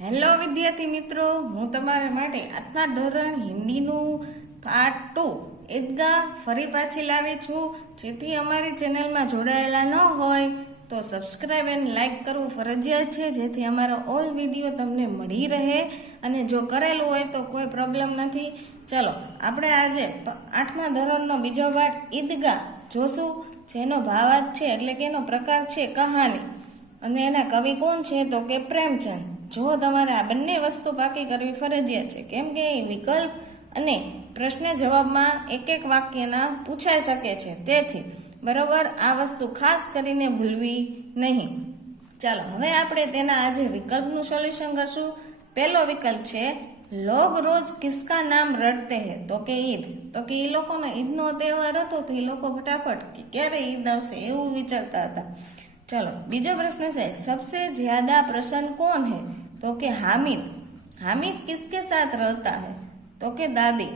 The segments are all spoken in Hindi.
હેલો વિદ્યાર્થી મિત્રો, હું તમારા માટે આઠમા ધોરણ હિન્દીનું પાર્ટ ટુ ઈદગાહ ફરી પાછી લાવી છું. જેથી અમારી ચેનલમાં જોડાયેલા ન હોય તો સબસ્ક્રાઇબ એન્ડ લાઇક કરવું ફરજિયાત છે. જેથી અમારો ઓલ વીડિયો તમને મળી રહે. અને જો કરેલું હોય તો કોઈ પ્રોબ્લેમ નથી. ચલો, આપણે આજે આઠમા ધોરણનો બીજો પાઠ ઈદગાહ જોશું. જેનો ભાવાર્થ છે એટલે કે એનો પ્રકાર છે કહાની. અને એના કવિ કોણ છે તો કે પ્રેમચંદ. જો તમારે આ બંને વસ્તુ પાકી કરવી ફરજિયાત છે, કેમ કે એ વિકલ્પ અને પ્રશ્ન જવાબમાં એક એક વાક્યના પૂછાઈ શકે છે, તેથી બરોબર આ વસ્તુ ખાસ કરીને ભૂલવી નહીં. ચાલો, હવે આપણે તેના આજે વિકલ્પનું સોલ્યુશન કરશું. પહેલો વિકલ્પ છે, લોગ રોજ કિસકા નામ રડતે હે, તો કે ઈદ. તો કે એ લોકોનો ઈદનો તહેવાર હતો, તો એ લોકો ફટાફટ કે ક્યારે ઈદ આવશે એવું વિચારતા હતા. चलो बीजो प्रश्न से सबसे ज्यादा प्रसन्न कौन है तो के हामिद हामिद किसके साथ रहता है तो के दादी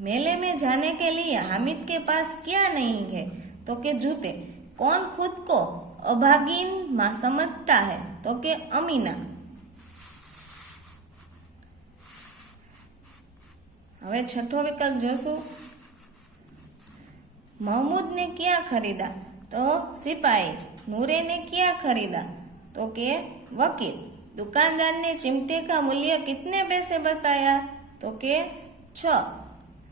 मेले में जाने के लिए हामिद के पास क्या नहीं है तो के जूते कौन खुद को अभागीन मां समझता है तो के अमीना હવે છઠ્ઠો વિકલ્પ જોશું महमूद ने क्या तो सिपाही नूरे ने क्या खरीदा तो के वकील दुकानदार ने चिमटे का मूल्य कितने पैसे बताया तो के छ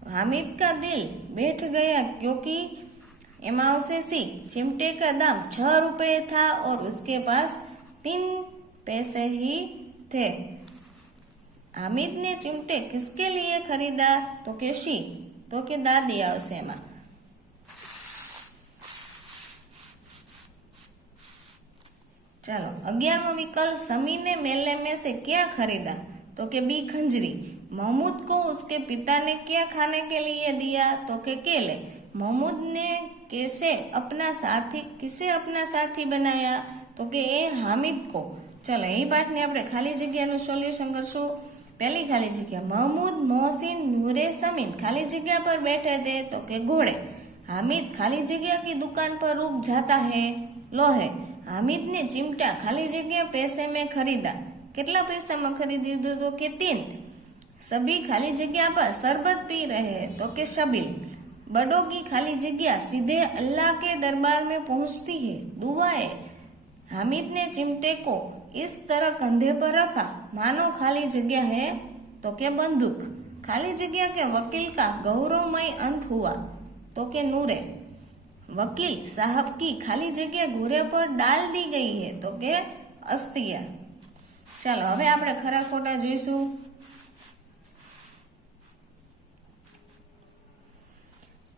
हामिद का दिल बैठ गया क्योंकि एमाउ से सी चिमटे का दाम छ रुपये था और उसके पास तीन पैसे ही थे हामिद ने चिमटे किसके लिए खरीदा तो के सी तो के दादी उसे माँ चलो ग्यारहवा विकल्प समी ने मेले में से क्या खरीदा तो के बी खंजरी महमूद को उसके पिता ने क्या खाने के लिए दिया तो के केले महमूद ने कैसे अपना साथी किसे अपना साथी बनाया તો કે એ હામિદ કો ચલો એ પાઠની આપણે ખાલી જગ્યાનું સોલ્યુશન કરશું પહેલી ખાલી જગ્યા महमूद मोहसिन नूरे समीन खाली जगह पर बैठे थे तो के घोड़े हामिद खाली जगह की दुकान पर रुक जाता है लोहे हामिद ने चिमटा खाली जगह पैसे में खरीदा। कितना पैसा में खरीदी दो तो के तीन? सभी खाली जगह पर शरबत पी रहे तो के शबील? बड़ों की खाली जगह सीधे अल्लाह के दरबार में पहुँचती है, दुआएँ। हामिद ने चिमटे को इस तरह कंधे पर रखा, मानो खाली जगह है तो के बंदूक? खाली जगह के वकील का गौरवमय अंत हुआ तो के नूरे। વકીલ સાહબ કી ખાલી જગ્યા ઘોડે પર ડાલ દી ગઈ હે તો કે અસ્તિયા. ચાલો, હવે આપણે ખરા ખોટા જોઈશું.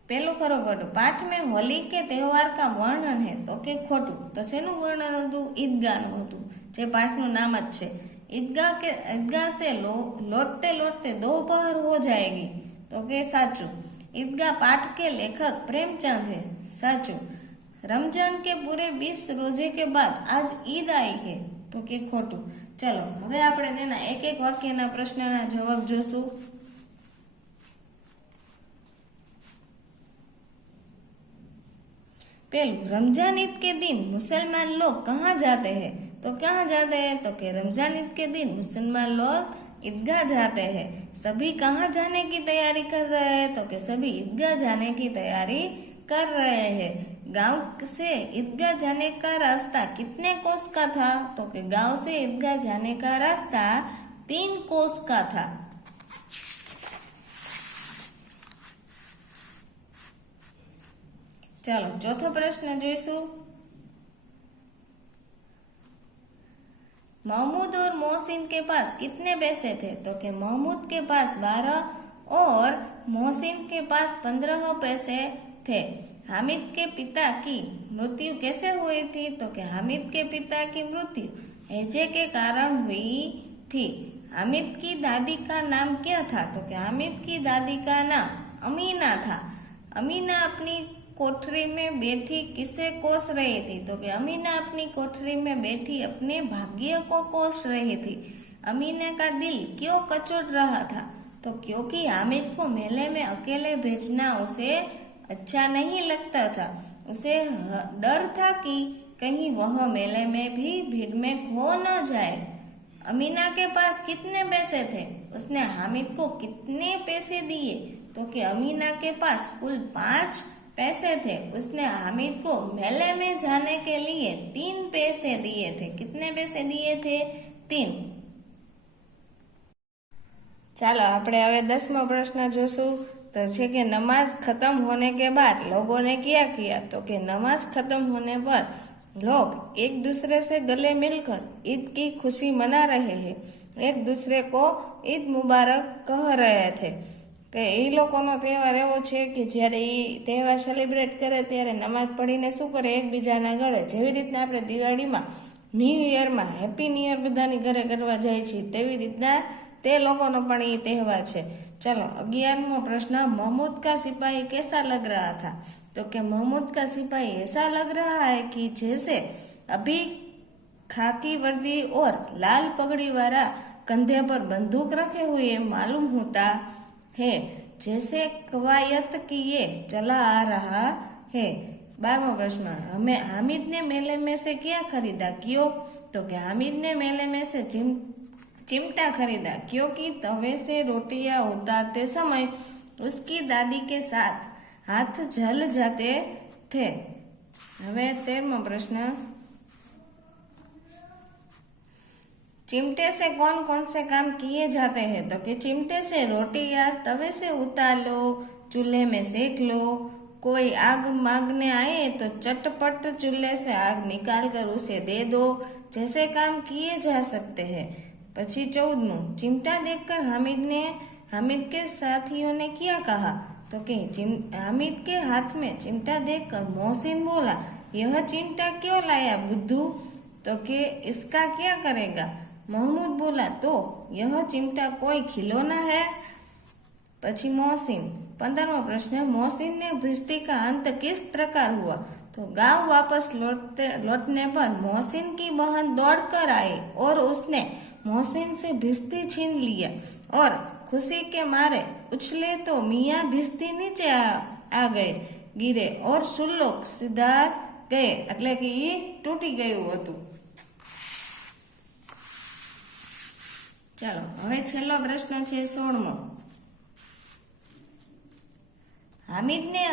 પેલું ખરો ખોટો પાઠ મેં હોલી કે તહેવાર કા વર્ણન હે તો કે ખોટું. તો શેનું વર્ણન હતું? ઈદગાહનું હતું. જે પાઠનું નામ જ છે. ઈદગાહ કે, ઈદગાહ સે લો, લોટતે લોટતે દોપહર હો જાયગી. તો કે સાચું. ईदगाह पाठ के लेखक प्रेमचंद है साचू रमजान के पूरे बीस रोजे के बाद आज ईद आई है તો કે ખોટું ચલો હવે આપણે તેના એક એક વાક્યના પ્રશ્નના જવાબ જોશું पहलू रमजान ईद के दिन मुसलमान लोग कहाँ जाते हैं तो कहाँ जाते हैं तो कि रमजान ईद के दिन मुसलमान लोग ईदगाह जाते हैं सभी कहाँ जाने की तैयारी कर रहे हैं तो कि सभी ईदगाह जाने की तैयारी कर रहे हैं गांव से ईदगाह जाने का रास्ता कितने कोस का था तो कि गांव से ईदगाह जाने का रास्ता तीन कोस का था चलो चौथो प्रश्न જોઈશું महमूद और मोहसिन के पास कितने पैसे थे तो कि महमूद के पास बारह और मोहसिन के पास पंद्रह पैसे थे। हामिद के पिता की मृत्यु कैसे हुई थी? तो कि हामिद के पिता की मृत्यु हैजे के कारण हुई थी। हामिद की दादी का नाम क्या था? तो कि हामिद की दादी का नाम अमीना था। अमीना अपनी कोठरी में बैठी किसे कोस रही थी? तो कि अमीना अपनी कोठरी में बैठी अपने भाग्य को कोस रही थी। अमीना का दिल क्यों कचोट रहा था? तो क्योंकि हामिद को मेले में अकेले भेजना उसे अच्छा नहीं लगता था। उसे डर था कि कहीं वह मेले में भी भीड़ में खो न जाए। अमीना के पास कितने पैसे थे? उसने हामिद को कितने पैसे दिए? तो कि अमीना के पास कुल पाँच पैसे थे उसने हामिद को मेले में जाने के लिए तीन पैसे दिए थे कितने पैसे दिए थे तीन ચાલો આપણે હવે દસમો પ્રશ્ન જોશું તો છે કે नमाज खत्म होने के बाद लोगों ने क्या किया तो कि नमाज खत्म होने पर लोग एक दूसरे से गले मिलकर ईद की खुशी मना रहे हैं એક दूसरे को ઈદ મુબારક કહ રહે છે કે એ લોકોનો તહેવાર એવો છે કે જ્યારે એ તહેવાર સેલિબ્રેટ કરે ત્યારે નમાઝ પઢીને શું કરે? એકબીજાના ગળે. જેવી રીતના આપણે દિવાળીમાં ન્યૂ ઇયરમાં હેપી ન્યૂ ઇયર બધાની ઘરે કરવા જાય છે, તેવી રીતના તે લોકોનો પણ એ તહેવાર છે. ચાલો, અગિયારમો પ્રશ્ન. મહમૂદકા સિપાહી કેસા લગ રહ્યા થા? તો કે મહમૂદ કા સિપાહી એસા લગ રહ્યા હે કે જેસે અભી ખાકી વર્દી ઓર લાલ પગડી વાળા કંધે પર બંદૂક રાખે હોય હુએ? માલુમ હોતા. है जैसे कवायत किए चला आ रहा है बारहवा प्रश्न हमें हामिद ने मेले में से क्या खरीदा क्यों तो कि हामिद ने मेले में से चिम चिमटा खरीदा क्योंकि तवे से रोटियां उतारते समय उसकी दादी के साथ हाथ जल जाते थे હવે તેરમો પ્રશ્ન चिमटे से कौन कौन से काम किए जाते हैं? तो कि चिमटे से रोटी या तवे से उतार लो चूल्हे में सेक लो। कोई आग मांगने आए तो चटपट चूल्हे से आग निकाल कर उसे दे दो, जैसे काम किए जा सकते हैं। पची चौदमू चिमटा देखकर हामिद ने, हामिद के साथियों ने क्या कहा? तो कि हामिद के हाथ में चिमटा देखकर मोहसिन बोला, यह चिमटा क्यों लाया बुद्धू? तो कि इसका क्या करेगा? महमूद बोला तो यह चिमटा कोई खिलौना है પછી मोहसिन पंद्रहवा प्रश्न मोहसिन ने भिस्ती का अंत किस प्रकार हुआ तो गांव वापस लौटते लौटने पर मोहसिन की बहन दौड़कर आई और उसने मोहसिन से भिस्ती छीन लिया और खुशी के मारे उछले तो मियाँ भिस्ती नीचे आ, आ गए गिरे और सुल्लोक सीधा गए એટલે કે એ તૂટી ગયું હતું ચાલો હવે છેલ્લો પ્રશ્ન છે સોળમો हामिद ने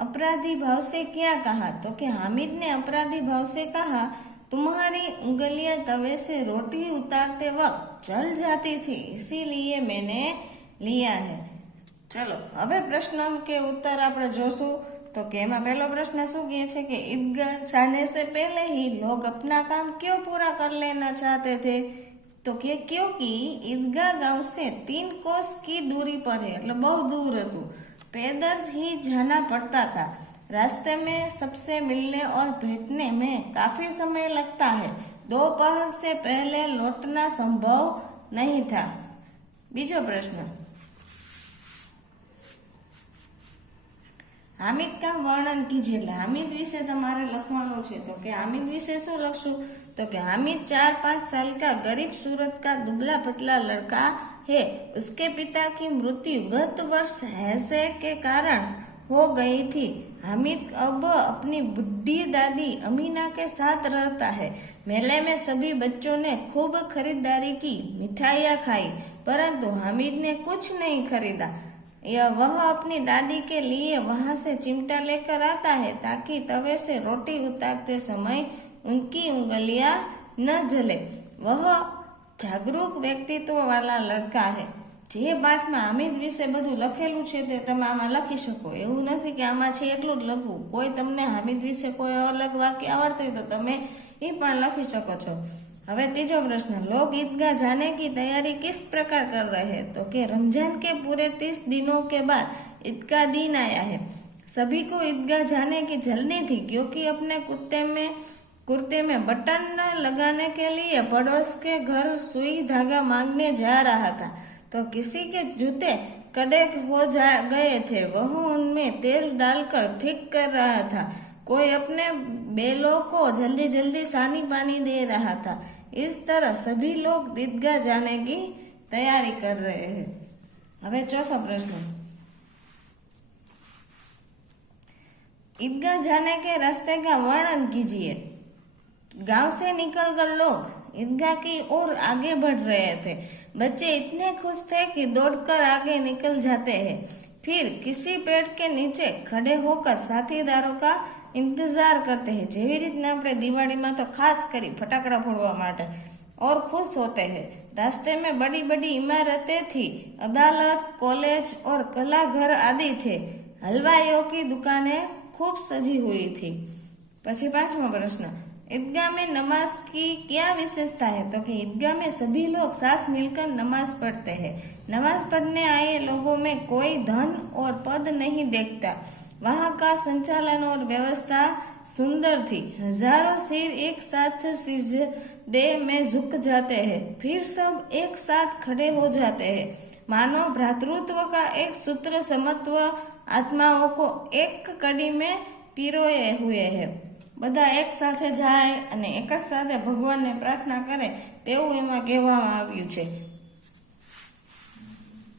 अपराधी भाव से क्या कहा तो कि हामिद ने अपराधी भाव से कहा तुम्हारी उंगलियां तवे से रोटी उतारते वक्त जल जाती थी इसीलिए मैंने लिया है ચલો હવે પ્રશ્ન કે ઉત્તર આપણે જોશું तो कि એમાં પહેલો પ્રશ્ન શું કહે છે કે ईदगाह जाने से पहले ही लोग अपना काम क्यों पूरा कर लेना चाहते थे तो के क्योंकि ईदगाह गाँव से तीन कोस की दूरी पर है मतलब बहुत दूर है तू पैदल ही जाना पड़ता था रास्ते में सबसे मिलने और भेटने में काफ़ी समय लगता है दोपहर से पहले लौटना संभव नहीं था बीजो प्रश्न हामिद का वर्णन कीजिए हामिद विषय तुम्हारे लखवा तो हामिद विषय शु लख तो कि हामिद चार पाँच साल का गरीब सूरत का दुबला पतला लड़का है? उसके पिता की मृत्यु गत वर्ष हैसे के कारण हो गई थी। हामिद अब अपनी बुढ़ी दादी अमीना के साथ रहता है। मेले में सभी बच्चों ने खूब खरीदारी की, मिठाइयाँ खाई, परंतु हामिद ने कुछ नहीं खरीदा। यह वह अपनी दादी के लिए वहाँ से चिमटा लेकर आता है ताकि तवे से रोटी उतारते समय उनकी उंगलियां न जले वह જાગૃત વ્યક્તિત્વ વાળા લડકા હે જે પાઠમાં હામિદ વિશે બધું લખેલું છે તે તમે આમાં લખી શકો એવું નથી કે આમાં છે એટલું જ લખવું કોઈ તમને હામિદ વિશે કોઈ અલગ વાક્ય આવડતું હોય તો તમે એ પણ લખી શકો છો હવે तीजो प्रश्न लोग ईदगाह जाने की तैयारी किस प्रकार कर रहे हैं तो कि रमजान के पूरे तीस दिनों के बाद ईद का दिन आया है सभी को ईदगाह जाने की जल्दी थी क्योंकि अपने कुत्ते में कुर्ते में बटन लगाने के लिए पड़ोस के घर सुई धागा मांगने जा रहा था। तो किसी के जूते कड़े हो जा गए थे, वह उनमें तेल डालकर ठीक कर रहा था। कोई अपने बेलों को जल्दी जल्दी सानी पानी दे रहा था। इस तरह सभी लोग ईदगाह जाने की तैयारी कर रहे हैं। अब चौथा प्रश्न। ईदगाह जाने के रास्ते का वर्णन कीजिए। गांव से निकलकर लोग ईदगाह की ओर आगे बढ़ रहे थे बच्चे इतने खुश थे कि दौड़कर आगे निकल जाते हैं फिर किसी पेड़ के नीचे खड़े होकर સાથીદારો કા इंतजार करते हैं જેવી રીતના આપણે દિવાળીમાં તો ખાસ કરી ફટાકડા ફોડવા માટે और खुश होते हैं रास्ते में बड़ी बड़ी इमारतें थी अदालत कॉलेज और कला घर आदि थे हलवाइयों की दुकानें खूब सजी हुई थी પછી पांचवा प्रश्न ईदगाह में नमाज़ की क्या विशेषता है? तो कि ईदगाह में सभी लोग साथ मिलकर नमाज़ पढ़ते हैं। नमाज़ पढ़ने आए लोगों में कोई धन और पद नहीं देखता। वहाँ का संचालन और व्यवस्था सुंदर थी। हज़ारों सिर एक साथ सीधे में झुक जाते हैं। फिर सब एक साथ खड़े हो जाते हैं। मानव भ्रातृत्व का एक सूत्र समत्व आत्माओं को एक कड़ी में पिरोए हुए है। બધા એક સાથે જાય અને એક જ સાથે ભગવાનને પ્રાર્થના કરે તેવું એમાં કહેવામાં આવ્યું છે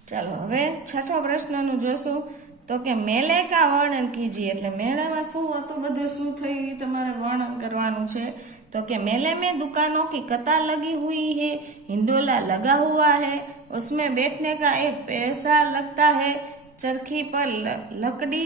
ચાલો હવે છઠ્ઠો પ્રશ્નનું જોશું તો કે મેલે કા વર્ણન કીજીએ એટલે મેળામાં શું હતું બધું શું થયું એ તમારે વર્ણન કરવાનું છે तो कि मेले में दुकानों की कतार लगी हुई है हिंडोला लगा हुआ है उसमें बैठने का एक पैसा लगता है चरखी पर ल- लकड़ी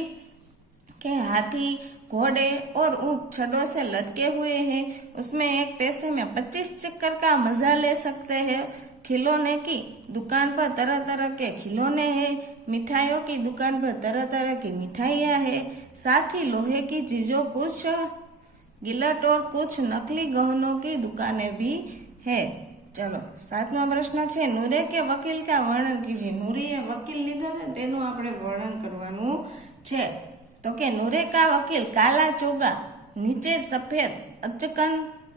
के हाथी घोड़े और ऊंट छड़ों से लटके हुए हैं उसमें एक पैसे में पच्चीस चक्कर का मजा ले सकते हैं खिलौने की दुकान पर तरह तरह के खिलौने हैं मिठाइयों की दुकान पर तरह तरह की मिठाइयाँ हैं साथ ही लोहे की चीजों कुछ गिलट और कुछ नकली गहनों की दुकानें भी है ચલો સાતમા પ્રશ્ન છે નૂરે કે વકીલ કા વર્ણન કીજીએ નૂરીએ વકીલ લીધો છે તેનું આપણે વર્ણન કરવાનું છે તો કે નૂરે का वकील काला चोगा नीचे सफेद अचकन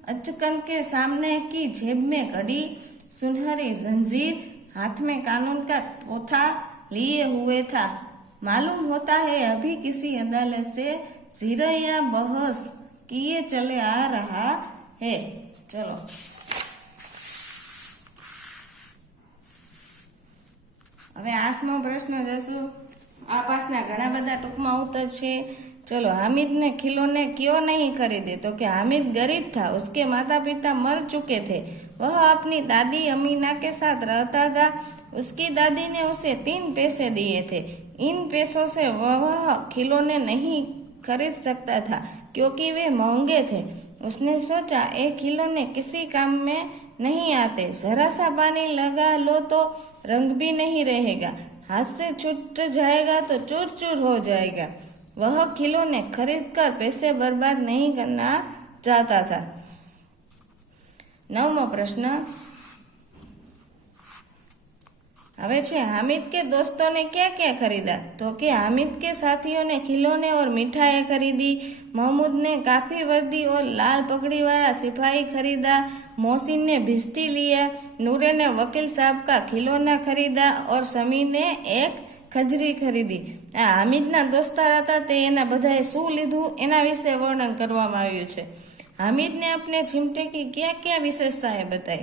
अचकन के सामने की जेब में घड़ी सुनहरी जंजीर हाथ में कानून का पोथा लिए हुए था मालूम होता है अभी किसी अदालत से जीरा या बहस किए चले आ रहा है चलो હવે આઠમો પ્રશ્ન જશું આ પાઠના ઘણા બધા ટૂંકમાં ઉત્તર છે चलो हामिद ने खिलौने क्यों नहीं खरीदे तो कि हामिद गरीब था उसके माता पिता मर चुके थे वह अपनी दादी अमीना के साथ रहता था उसकी दादी ने उसे तीन पैसे दिए थे इन पैसों से वह खिलौने नहीं खरीद सकता था क्योंकि वे महंगे थे उसने सोचा ये खिलौने किसी काम में नहीं आते जरा सा पानी लगा लो तो रंग भी नहीं रहेगा हाथ से छूट जाएगा तो चूर चूर हो जाएगा। वह खिलौने खरीद कर पैसे बर्बाद नहीं करना चाहता था। नववा प्रश्न હવે છે हामिद के दोस्तों ने क्या क्या खरीदा तो कि हामिद के साथियों ने खिलौने और मिठाई खरीदी महमूद ने काफी वर्दी और लाल पगड़ी वाला सिपाही खरीदा मोहसिन ने भिस्ती लिया नूरे ने वकील साहब का खिलौना खरीदा और समी ने एक ખજરી ખરીદી આ હામિદના દોસ્તાર હતા તે એના બધાએ શું લીધું એના વિશે વર્ણન કરવામાં આવ્યું છે હામિદને अपने चिमटे की क्या क्या विशेषताएं बताई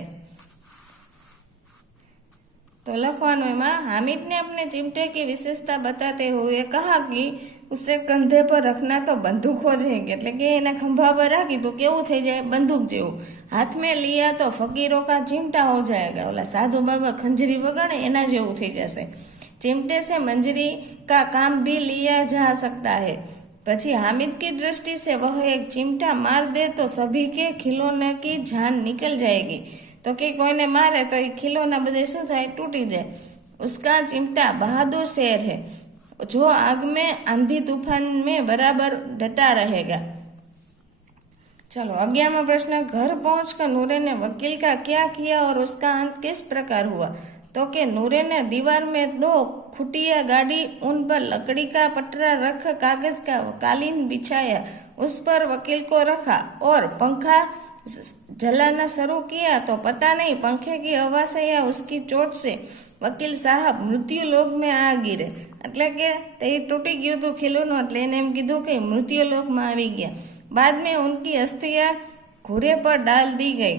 तो लखवानों में हामिद ने अपने चिमटे की विशेषता बताते हुए कहा कि उसे कंधे पर रखना तो बंदूक हो जाएगी એટલે કે એના ખંભા પર રાખી તો કેવું થઈ જાય બંદૂક જેવું હાથ में लिया तो फकीरों का चिमटा हो जाएगा ओला साधु बाबा खंजरी वगाड़े એના જેવું થઈ જશે चिमटे से मंजरी का काम भी लिया जा सकता है પછી हामिद की दृष्टि से वह एक चिमटा मार दे तो सभी के खिलौने की जान निकल जाएगी तो कि कोई ने मारे तो ये खिलौना बजे शू थे टूटी जाए उसका चिमटा बहादुर शेर है जो आग में आंधी तूफ़ान में बराबर डटा रहेगा चलो अग्यारवा प्रश्न घर पहुंचकर नूरे ने वकील का क्या किया और उसका अंत किस प्रकार हुआ तो के नूरे ने दीवार में दो खुटिया गाड़ी उन पर लकड़ी का पटरा रख कागज़ का कालीन बिछाया उस पर वकील को रखा और पंखा જલાના શરૂ કિયા તો પતા નહીં, પંખે કી અવાસયા ઉસકી ચોટ સે. વકીલ સાહેબ, મૃત્યુ લોક મેં આ ગીરે. એટલે કે તે તૂટી ગયું હતું ખીલુનું, એટલે એને એમ કીધું કે મૃત્યુ લોકમાં આવી ગયા. બાદ મેં ઉનકી અસ્થિયા ઘોરે પર ડાલ દી ગઈ.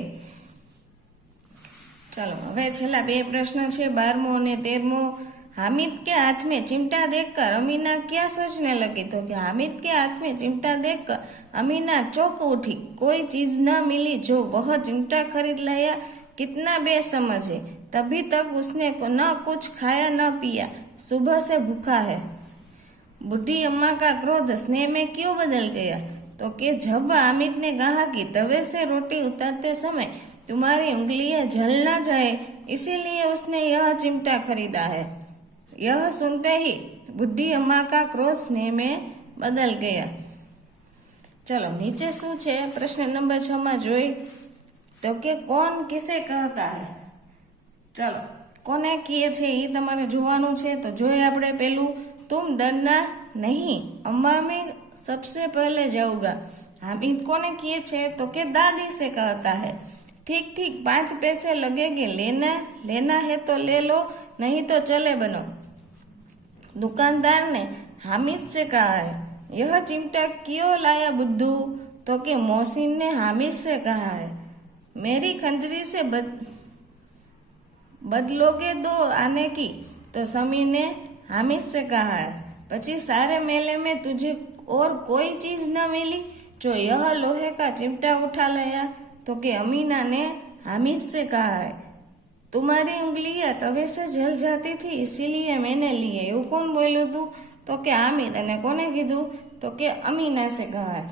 ચાલો, હવે છેલ્લા બે પ્રશ્ન છે, બારમો અને તેરમો. હામિદ કે હાથ મેં ચિમટા દેખકર? અમીના ક્યાં સોચને લગી તો કે, હામિદ કે હાથ મેં ચિમટા દેખકર? अमीना चौक उठी कोई चीज़ न मिली जो वह चिमटा खरीद लाया कितना बेसमझ है तभी तक उसने न कुछ खाया न पिया सुबह से भूखा है बुढ़ी अम्मा का क्रोध स्नेह में क्यों बदल गया तो कि जब अमित ने कहा कि तवे से रोटी उतारते समय तुम्हारी उंगलियाँ जल ना जाए इसीलिए उसने यह चिमटा खरीदा है यह सुनते ही बुढ़ी अम्मा का क्रोध स्नेह में बदल गया ચલો, નીચે શું છે? પ્રશ્ન નંબર છ માં જોઈ. તો કે કોણ કિસે કહેતા હે? ચલો, કોને કહે છે એ તમારે જોવાનું છે. તો જોઈએ આપણે પેલું. તુમ ડરના નહીં અમ્મા સબસે પહેલે જાઉંગા. હામિદ કોને કીએ છે તો કે દાદી સે કહેતા હે. ઠીક ઠીક, પાંચ પૈસે લગેગે. લેના લેના હે તો લે લો, નહીં તો ચલે બનો. દુકાનદારને હામિદ સે કહા હે. यह चिमटा क्यों लाया बुद्धू? तो के मोहसिन ने हामिद से कहा है, मेरी खंजरी से बद बदलोगे दो आने की? तो समी ने हामिद से कहा है, पची सारे मेले में तुझे और कोई चीज़ न मिली जो यह लोहे का चिमटा उठा लिया? तो के अमीना ने हामिद से कहा है, तुम्हारी उंगलियाँ तवे से जल जाती थी, इसीलिए मैंने लिए। यू कौन बोलू तू? તો કે હામિદ અને કોને કીધું? તો કે અમીના છે કહા है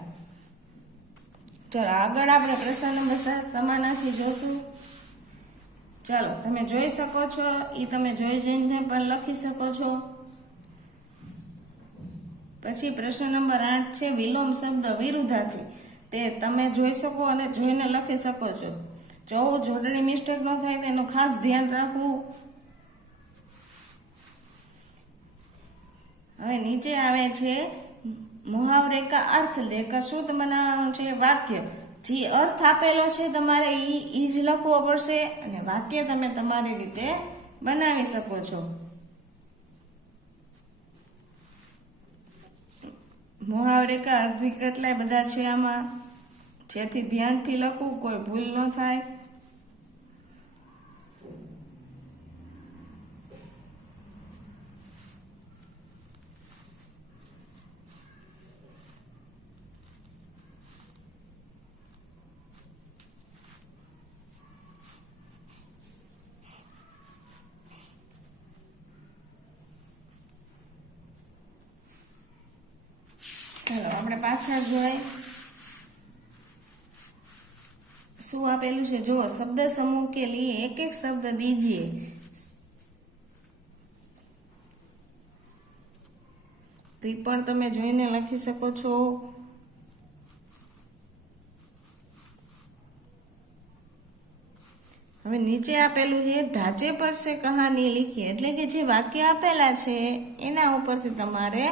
ચલો, આગળ આપણે પ્રશ્ન નંબર સાત સમાનાથી જોશું. ચાલો, તમે જોઈ શકો છો. એ તમે જોઈ જઈને પણ લખી શકો છો. પછી પ્રશ્ન નંબર આઠ છે, વિલોમ શબ્દ વિરુદ્ધાથી તે તમે જોઈ શકો અને જોઈને લખી શકો છો. જો જોડણી મિસ્ટેક ન થાય તેનું ખાસ ધ્યાન રાખવું. હવે નીચે આવે છે મુહાવરે અર્થ લેખા શુદ્ધ બનાવવાનું છે વાક્ય. જે અર્થ આપેલો છે તમારે ઈ ઈ જ લખવો પડશે અને વાક્ય તમે તમારી રીતે બનાવી શકો છો. મુહાવરે કા અર્થ કેટલાય બધા છે આમાં. જેથી ધ્યાનથી લખવું કોઈ ભૂલ ન થાય. ચાલો આપણે પાછળ જોઈ. શું આપેલું છે? જો, શબ્દ સમૂહ કે લીએ એક એક શબ્દ દીજીએ. તે પણ તમે જોઈને લખી શકો છો. હવે નીચે આપેલું છે, ઢાંચે પર છે કહાની લીખી. એટલે કે જે વાક્ય આપેલા છે, એના ઉપરથી તમારે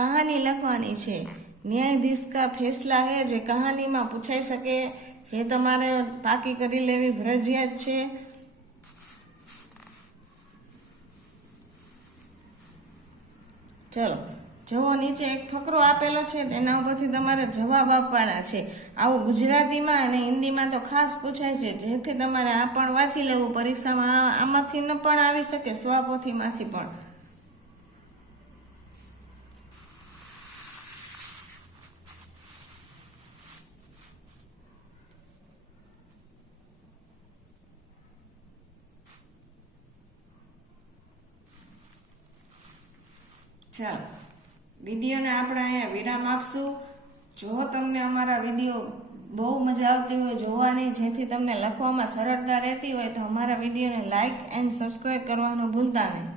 કહાની લખવાની છે. ન્યાયાધીશ કા ફેસલા હે જે કહાનીમાં પૂછાઈ શકે? જે તમારે પાકી કરી લેવી ફરજિયાત છે. ચલો, જુઓ નીચે એક ફકરો આપેલો છે. તેના ઉપરથી તમારે જવાબ આપવાના છે. આવું ગુજરાતીમાં અને હિન્દીમાં તો ખાસ પૂછાય છે. જેથી તમારે આ પણ વાંચી લેવું. પરીક્ષામાં આમાંથી ન પણ આવી શકે સ્વપોથીમાંથી પણ ચાલો વિડીયોને આપણે અહીંયા વિરામ આપશું. જો તમને અમારા વીડિયો બહુ મજા આવતી હોય જોવાની, જેથી તમને લખવામાં સરળતા રહેતી હોય, તો અમારા વિડીયોને લાઇક એન્ડ સબસ્ક્રાઈબ કરવાનું ભૂલતા નહીં.